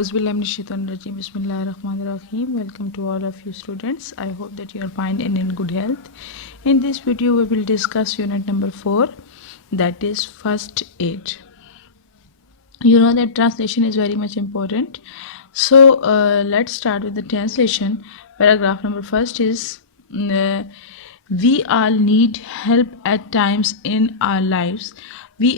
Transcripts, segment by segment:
Auzubillahiminash-shaytanir-rajim. Bismillahir-rahmanir-rahim. Welcome to all of you students. I hope that you are fine and in good health. In this video we will discuss unit number 4, that is first aid. You know that translation is very much important. So let's start with the translation. Paragraph number first is we all need help at times in our lives. We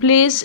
plays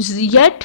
Yet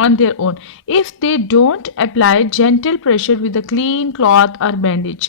on their own if they don't apply gentle pressure with a clean cloth or bandage.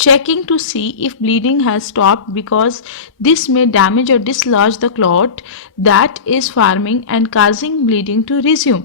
checking to see if bleeding has stopped because this may damage or dislodge the clot that is forming and causing bleeding to resume.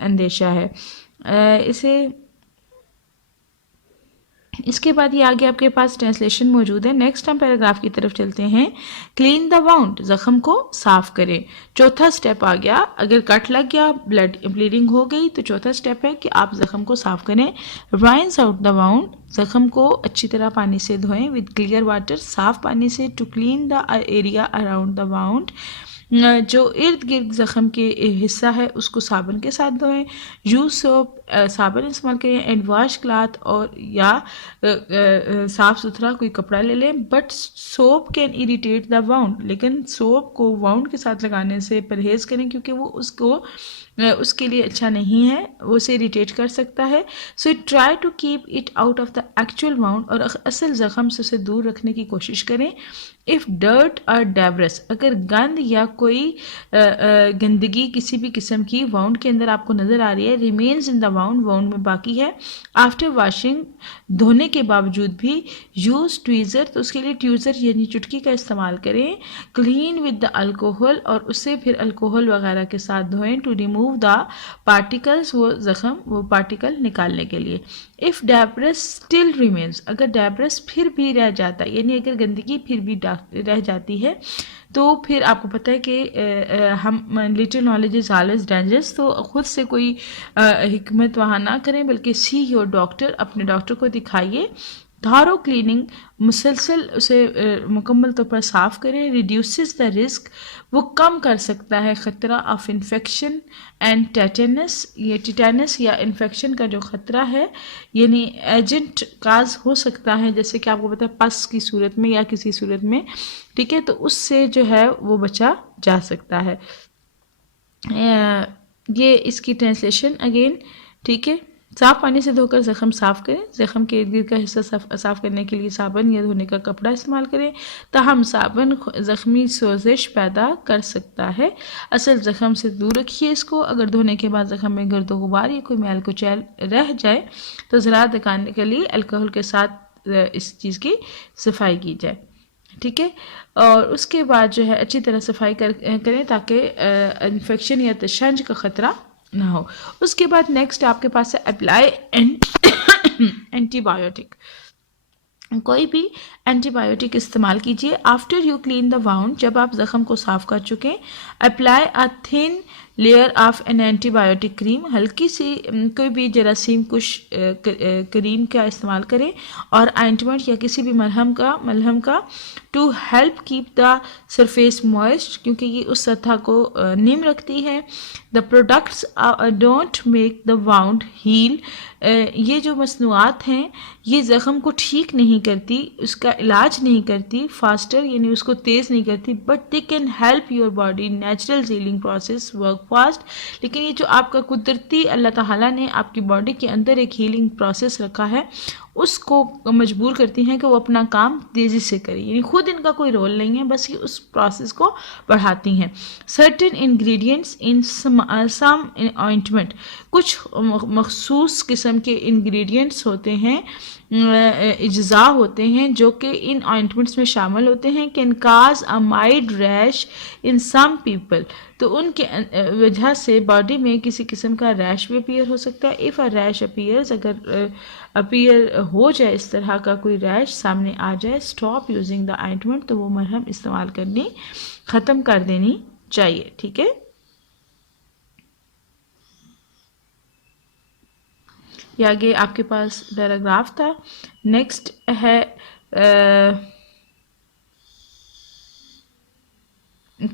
اندیشہ ہے. اس کے بعد یہ آگے آپ کے پاس translation موجود ہے. نیکسٹ ہم پیراگراف کی طرف چلتے ہیں. کلین دا واؤنڈ، زخم کو صاف کریں. چوتھا سٹیپ آ گیا. اگر کٹ لگ گیا، بلیڈنگ ہو گئی، تو چوتھا سٹیپ ہے کہ آپ زخم کو صاف کریں. رائنس آؤٹ دا واؤنڈ، زخم کو اچھی طرح پانی سے دھوئیں. ود کلیئر واٹر، صاف پانی سے. To clean the area around the wound, جو ارد گرد زخم کے حصہ ہے اس کو صابن کے ساتھ دھوئیں. یوز سوپ، صابن استعمال کریں. اینڈ واش کلاتھ، اور یا صاف ستھرا کوئی کپڑا لے لیں. But soap can irritate the wound, لیکن سوپ کو واؤنڈ کے ساتھ لگانے سے پرہیز کریں، کیونکہ وہ اس کے لیے اچھا نہیں ہے، وہ اسے اریٹیٹ کر سکتا ہے. So try to keep it out of the actual wound, اور اصل زخم سے اسے دور رکھنے کی کوشش کریں. اف ڈرٹ اور ڈیبرس، اگر گند یا کوئی گندگی کسی بھی قسم کی واؤنڈ کے اندر آپ کو نظر آ رہی ہے، ریمینز ان دا واؤنڈ، واؤنڈ میں باقی ہے. آفٹر واشنگ، دھونے کے باوجود بھی. یوز ٹویزر، تو اس کے لیے ٹویزر یعنی چٹکی کا استعمال کریں. کلین ود دا الکوہل، اور اسے پھر الکوہل وغیرہ کے ساتھ دھوئیں. ٹو ریموو دا پارٹیکلز، وہ پارٹیکل نکالنے کے لیے. اف ڈیبرس اسٹل ریمینز، اگر ڈیبرس پھر بھی رہ جاتا ہے، یعنی اگر گندگی پھر بھی رہ جاتی ہے، تو پھر آپ کو پتہ ہے کہ ہم little knowledge is always dangerous, تو خود سے کوئی حکمت وہاں نہ کریں، بلکہ سی یور ڈاکٹر، اپنے ڈاکٹر کو دکھائیے. تھارو کلیننگ، مسلسل اسے مکمل طور پر صاف کریں. ریڈیوسز دا رسک، وہ کم کر سکتا ہے خطرہ. آف انفیکشن اینڈ ٹیٹینس، یہ ٹیٹینس یا انفیکشن کا جو خطرہ ہے، یعنی ایجنٹ کاز ہو سکتا ہے، جیسے کہ آپ کو پتہ ہے پس کی صورت میں یا کسی صورت میں، ٹھیک ہے، تو اس سے جو ہے وہ بچا جا سکتا ہے. یہ اس کی ٹرانسلیشن اگین، ٹھیک ہے. صاف پانی سے دھو کر زخم صاف کریں. زخم کے ارد گرد کا حصہ صاف کرنے کے لیے صابن یا دھونے کا کپڑا استعمال کریں. تاہم صابن زخمی سوزش پیدا کر سکتا ہے. اصل زخم سے دور رکھیے اس کو. اگر دھونے کے بعد زخم میں گرد و غبار یا کوئی میل کچیل رہ جائے تو زراعت نکالنے کے لیے الکحل کے ساتھ اس چیز کی صفائی کی جائے، ٹھیک ہے. اور اس کے بعد جو ہے اچھی طرح صفائی کریں تاکہ انفیکشن یا تشنج کا خطرہ نہ ہو. اس کے بعد نیکسٹ آپ کے پاس ہے اپلائی اینٹی بایوٹک. کوئی بھی اینٹی بایوٹک استعمال کیجیے. After you clean the wound, جب آپ زخم کو صاف کر چکیں، apply a thin layer of an antibiotic cream, ہلکی سی کوئی بھی جراثیم کش کریم کا استعمال کریں، اور آئنٹمنٹ یا کسی بھی ملہم کا to help keep the surface moist, کیونکہ یہ اس سطح کو نم رکھتی ہے. The products don't make the wound heal, یہ جو مصنوعات ہیں یہ زخم کو ٹھیک نہیں کرتی، اس کا علاج نہیں کرتی فاسٹر، یعنی اس کو تیز نہیں کرتی. But they can help your body natural healing process work fast, لیکن یہ جو آپ کا قدرتی اللہ تعالیٰ نے آپ کی باڈی کے اندر ایک ہیلنگ پروسیس رکھا ہے، اس کو مجبور کرتی ہیں کہ وہ اپنا کام تیزی سے کرے، یعنی خود ان کا کوئی رول نہیں ہے، بس یہ اس پروسیس کو بڑھاتی ہیں. سرٹن انگریڈینٹس ان سم آئنٹمنٹ، کچھ مخصوص قسم کے انگریڈینٹس ہوتے ہیں، اجزاء ہوتے ہیں جو کہ ان آئنٹمنٹس میں شامل ہوتے ہیں. Can cause a mild rash in some people, تو ان کے وجہ سے باڈی میں کسی قسم کا ریش بھی اپیئر ہو سکتا ہے. اف اے ریش اپیئرز، اگر اپیئر ہو جائے اس طرح کا کوئی ریش سامنے آ جائے، اسٹاپ یوزنگ دا آئنٹمنٹ، تو وہ مرہم استعمال کرنی ختم کر دینی چاہیے، ٹھیک ہے. یہ آگے آپ کے پاس پیراگراف تھا. نیکسٹ ہے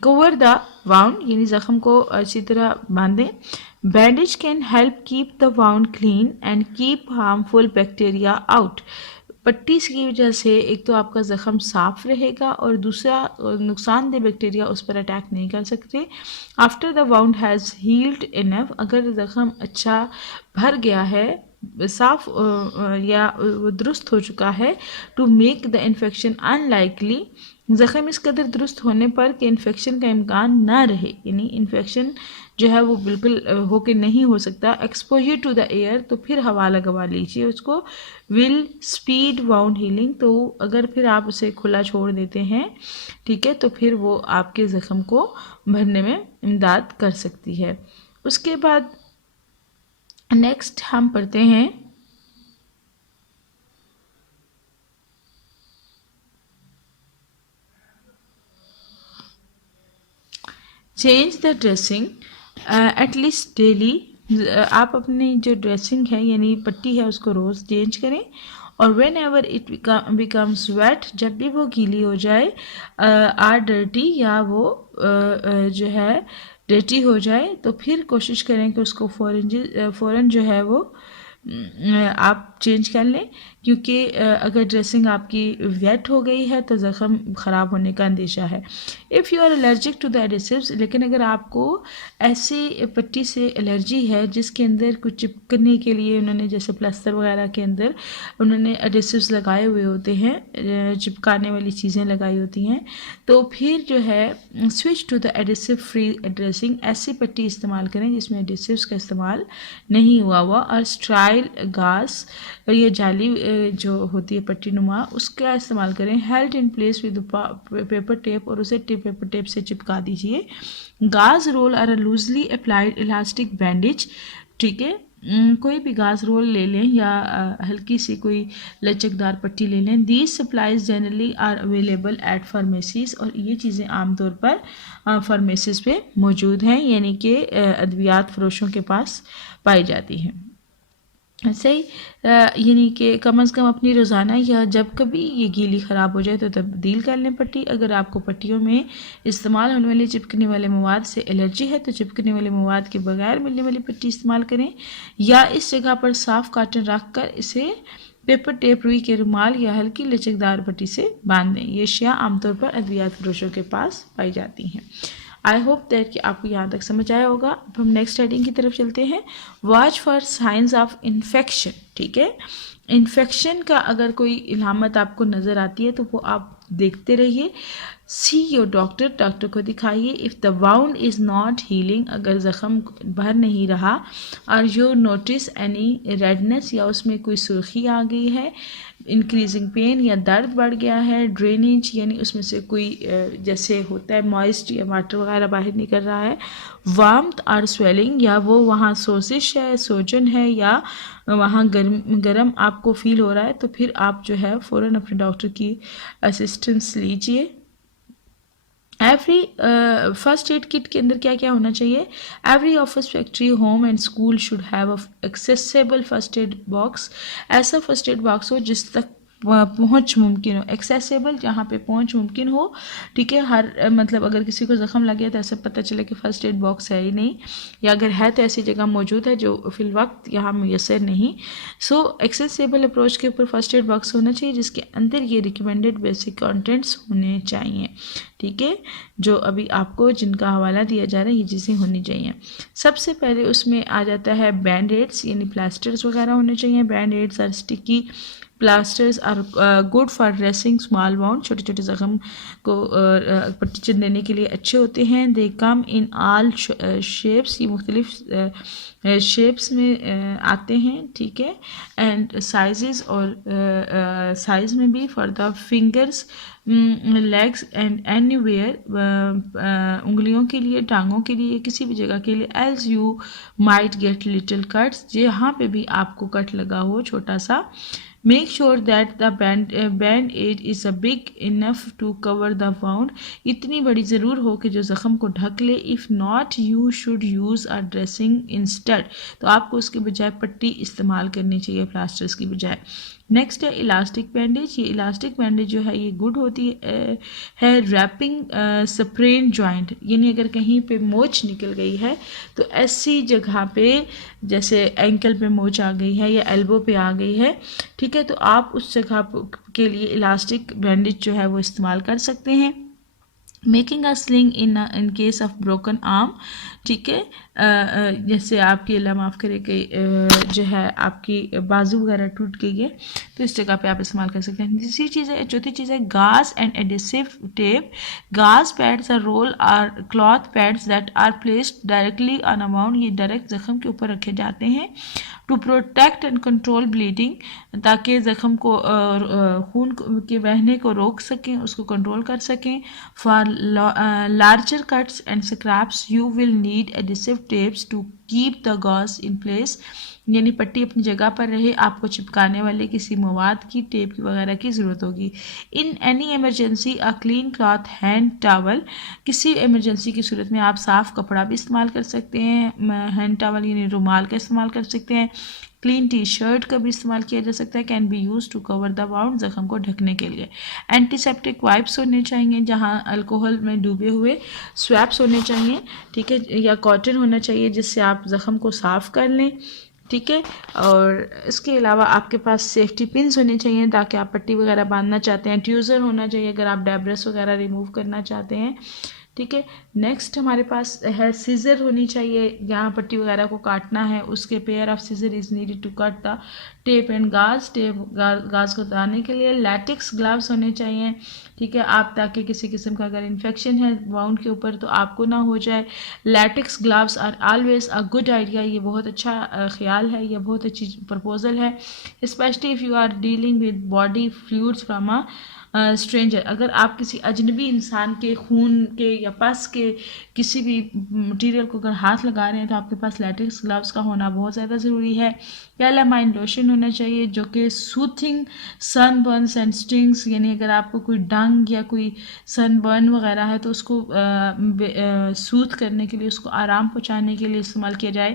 کور دا واؤنڈ، یعنی زخم کو اچھی طرح باندھیں. Bandage can help keep the wound clean and keep harmful bacteria out. پٹی کی وجہ سے ایک تو آپ کا زخم صاف رہے گا، اور دوسرا نقصان دہ بیکٹیریا اس پر اٹیک نہیں کر سکتے. After the wound has healed enough, اگر زخم اچھا بھر گیا ہے، صاف یا درست ہو چکا ہے، to make the infection unlikely, زخم اس قدر درست ہونے پر کہ انفیکشن کا امکان نہ رہے، یعنی انفیکشن جو ہے وہ بالکل ہو کے نہیں ہو سکتا. ایکسپوجر ٹو دا ایئر، تو پھر ہوا لگوا لیجیے اس کو. ول اسپیڈ واؤنڈ ہیلنگ، تو اگر پھر آپ اسے کھلا چھوڑ دیتے ہیں، ٹھیک ہے، تو پھر وہ آپ کے زخم کو بھرنے میں امداد کر سکتی ہے. اس کے بعد نیکسٹ ہم پڑھتے ہیں change the dressing at least daily. آپ اپنی جو ڈریسنگ ہے یعنی پٹی ہے اس کو روز چینج کریں. اور whenever it becomes wet, جب بھی وہ گیلی ہو جائے، آر ڈرٹی یا وہ جو ہے ڈرٹی ہو جائے، تو پھر کوشش کریں کہ اس کو فوراً جو ہے وہ آپ چینج کر لیں، کیونکہ اگر ڈریسنگ آپ کی ویٹ ہو گئی ہے تو زخم خراب ہونے کا اندیشہ ہے. If you are allergic to the adhesives, لیکن اگر آپ کو ایسی پٹی سے الرجی ہے جس کے اندر کچھ چپکنے کے لیے انہوں نے جیسے پلستر وغیرہ کے اندر انہوں نے ایڈیسیوز لگائے ہوئے ہوتے ہیں، چپکانے والی چیزیں لگائی ہوتی ہیں، تو پھر جو ہے switch to the adhesive free dressing. ایسی پٹی استعمال کریں جس میں ایڈیسیوز کا استعمال نہیں ہوا اور اسٹرائل گاز یا جالی جو ہوتی ہے پٹی نما اس کا استعمال کریں. Held in place with paper tape, اور اسے پیپر ٹیپ سے چپکا دیجیے. گاز رول اور لوزلی اپلائڈ الاسٹک بینڈیج، ٹھیک ہے، کوئی بھی گاز رول لے لیں یا ہلکی سی کوئی لچکدار پٹی لے لیں. These supplies generally are available at pharmacies, اور یہ چیزیں عام طور پر فارمیسیز پہ موجود ہیں، یعنی کہ ادویات فروشوں کے پاس پائی جاتی ہیں. صحیح، یعنی کہ کم از کم اپنی روزانہ یا جب کبھی یہ گیلی خراب ہو جائے تو تبدیل کر لیں پٹی. اگر آپ کو پٹیوں میں استعمال ہونے والے چپکنے والے مواد سے الرجی ہے تو چپکنے والے مواد کے بغیر ملنے والی پٹی استعمال کریں، یا اس جگہ پر صاف کاٹن رکھ کر اسے پیپر ٹیپ، روئی کے رومال یا ہلکی لچکدار پٹی سے باندھ دیں. یہ اشیاء عام طور پر ادویات فروشوں کے پاس پائی جاتی ہیں. آئی ہوپ دیٹ کہ آپ کو یہاں تک سمجھ آیا ہوگا. اب ہم نیکسٹ ہیڈنگ کی طرف چلتے ہیں. Watch for signs of infection. ٹھیک ہے، انفیکشن کا اگر کوئی علامت آپ کو نظر آتی ہے تو وہ آپ دیکھتے رہیے. سی یور ڈاکٹر کو دکھائیے. If the wound is not healing, اگر زخم بھر نہیں رہا، اور یو نوٹس اینی ریڈنس، یا اس میں کوئی سرخی آ گئی ہے، انکریزنگ پین یا درد بڑھ گیا ہے، ڈرینیج یعنی اس میں سے کوئی جیسے ہوتا ہے موئسٹ یا واٹر وغیرہ باہر نکل رہا ہے، وارمتھ اور سویلنگ، یا وہ وہاں سوزش ہے، سوجن ہے، یا وہاں گرم آپ کو فیل ہو رہا ہے، تو پھر آپ جو ہے فوراً اپنے ڈاکٹر کی اسسٹنس لیجیے. ایوری فرسٹ ایڈ کٹ کے اندر کیا کیا ہونا چاہیے؟ Every office, factory, home and school should have a accessible first aid box. ایسا فرسٹ ایڈ باکس ہو جس تک پہنچ ممکن ہو. ایکسیسیبل جہاں پہ پہنچ ممکن ہو، ٹھیک ہے. ہر مطلب اگر کسی کو زخم لگے تو ایسا پتہ چلے کہ فرسٹ ایڈ باکس ہے ہی نہیں، یا اگر ہے تو ایسی جگہ موجود ہے جو فی الوقت یہاں میسر نہیں. سو ایکسیسیبل اپروچ کے اوپر فرسٹ ایڈ باکس ہونا چاہیے جس کے اندر یہ ریکمینڈڈ بیسک کانٹینٹس ہونے چاہیے. ٹھیک ہے، جو ابھی آپ کو جن کا حوالہ دیا جا رہا ہے یہ چیزیں ہونی چاہیے. سب سے پہلے اس میں آ جاتا ہے بینڈ ایڈس، یعنی پلاسٹرز وغیرہ ہونے چاہیے. بینڈ ایڈس اور sticky plasters are good for dressing small wound. چھوٹے چھوٹے زخم کو پٹی چن دینے کے لیے اچھے ہوتے ہیں. دے کم ان آل شیپس، یہ مختلف شیپس میں آتے ہیں. ٹھیک ہے، اینڈ سائزز، اور سائز میں بھی. For the fingers, legs and any where, انگلیوں کے لیے، ٹانگوں کے لیے، کسی بھی جگہ کے لیے. Else you might get little cuts, جہاں پہ بھی آپ کو کٹ لگا ہو چھوٹا سا. Make sure that the band aid is a big enough to cover the wound, اتنی بڑی ضرور ہو کہ جو زخم کو ڈھک لے. If not you should use a dressing instead, تو آپ کو اس کے بجائے پٹی استعمال کرنی چاہیے پلاسٹرز کی بجائے. نیکسٹ ہے الاسٹک بینڈیج. یہ الاسٹک بینڈیج جو ہے یہ گڈ ہوتی ہے ریپنگ سپرین جوائنٹ، یعنی اگر کہیں پہ موچ نکل گئی ہے تو ایسی جگہ پہ جیسے اینکل پہ موچ آ گئی ہے یا ایلبو پہ آ گئی ہے، ٹھیک ہے، تو آپ اس جگہ کے لیے الاسٹک بینڈیج جو ہے وہ استعمال کر سکتے ہیں. Making a sling in case of broken arm, ٹھیک ہے، جیسے آپ کی اللہ معاف کرے کہ جو ہے آپ کی بازو وغیرہ ٹوٹ گئی ہے تو اس جگہ پہ آپ استعمال کر سکتے ہیں. تیسری چیز ہے، چوتھی چیز ہے gauze and adhesive tape. Gauze pads or roll or cloth pads that are placed directly on a wound, یہ ڈائریکٹ زخم کے اوپر رکھے جاتے ہیں. To protect and control bleeding, تاکہ زخم کو خون کے بہنے کو روک سکیں، اس کو کنٹرول کر سکیں. For larger cuts and scrapes, you will need adhesive tapes to keep the gauze in place. یعنی پٹی اپنی جگہ پر رہے، آپ کو چپکانے والے کسی مواد کی ٹیپ وغیرہ کی ضرورت ہوگی. In any emergency a clean cloth hand towel, کسی ایمرجنسی کی صورت میں آپ صاف کپڑا بھی استعمال کر سکتے ہیں، ہینڈ ٹاول یعنی رومال کا استعمال کر سکتے ہیں. کلین ٹی شرٹ کا بھی استعمال کیا جا سکتا ہے، can be use to cover the wound, زخم کو ڈھکنے کے لیے. اینٹی سیپٹک وائپس ہونے چاہیے جہاں الکوہل میں ڈوبے ہوئے سویپس ہونے چاہیے، ٹھیک ہے، یا کاٹن ہونا چاہیے جس سے آپ زخم کو صاف کر لیں، ٹھیک ہے. اور اس کے علاوہ آپ کے پاس سیفٹی پنس ہونے چاہیے تاکہ آپ پٹی وغیرہ باندھنا چاہتے ہیں. ٹیوزر ہونا چاہیے اگر آپ ڈیبرس وغیرہ ریموو کرنا چاہتے ہیں، ٹھیک ہے. نیکسٹ ہمارے پاس ہے سیزر ہونی چاہیے جہاں پٹی وغیرہ کو کاٹنا ہے، اس کے pair of scissor is needed to cut the tape and gauze, gauze کو اتارنے کے لیے. لیٹکس گلوز ہونے چاہیے، ٹھیک ہے، آپ تاکہ کسی قسم کا اگر انفیکشن ہے واؤنڈ کے اوپر تو آپ کو نہ ہو جائے. Latex gloves are always a good idea, یہ بہت اچھا خیال ہے، یہ بہت اچھی پرپوزل ہے، especially if you are dealing with body fluids from a stranger. اگر آپ کسی اجنبی انسان کے خون کے یا پس کے کسی بھی مٹیریل کو اگر ہاتھ لگا رہے ہیں تو آپ کے پاس لیٹکس گلوز کا ہونا بہت زیادہ ضروری ہے. کیلامائن لوشن ہونا چاہیے جو کہ سوتھنگ سن برنس اینڈ اسٹنگس، یعنی اگر آپ کو کوئی ڈنگ یا کوئی سن برن وغیرہ ہے تو اس کو سوتھ کرنے کے لیے، اس کو آرام پہنچانے کے لیے استعمال کیا جائے.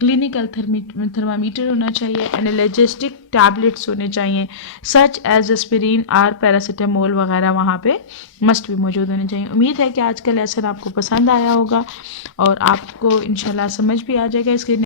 کلینکل تھرمامیٹر ہونا چاہیے. انالجسٹک ٹیبلٹس ہونے چاہیے سچ ایز اسپرین اور پیراسیٹامول وغیرہ وہاں پہ مسٹ بھی موجود ہونے چاہیے. امید ہے کہ آج کا لیسن آپ کو پسند آیا ہوگا اور آپ کو انشاءاللہ سمجھ بھی آ جائے گا. اس کے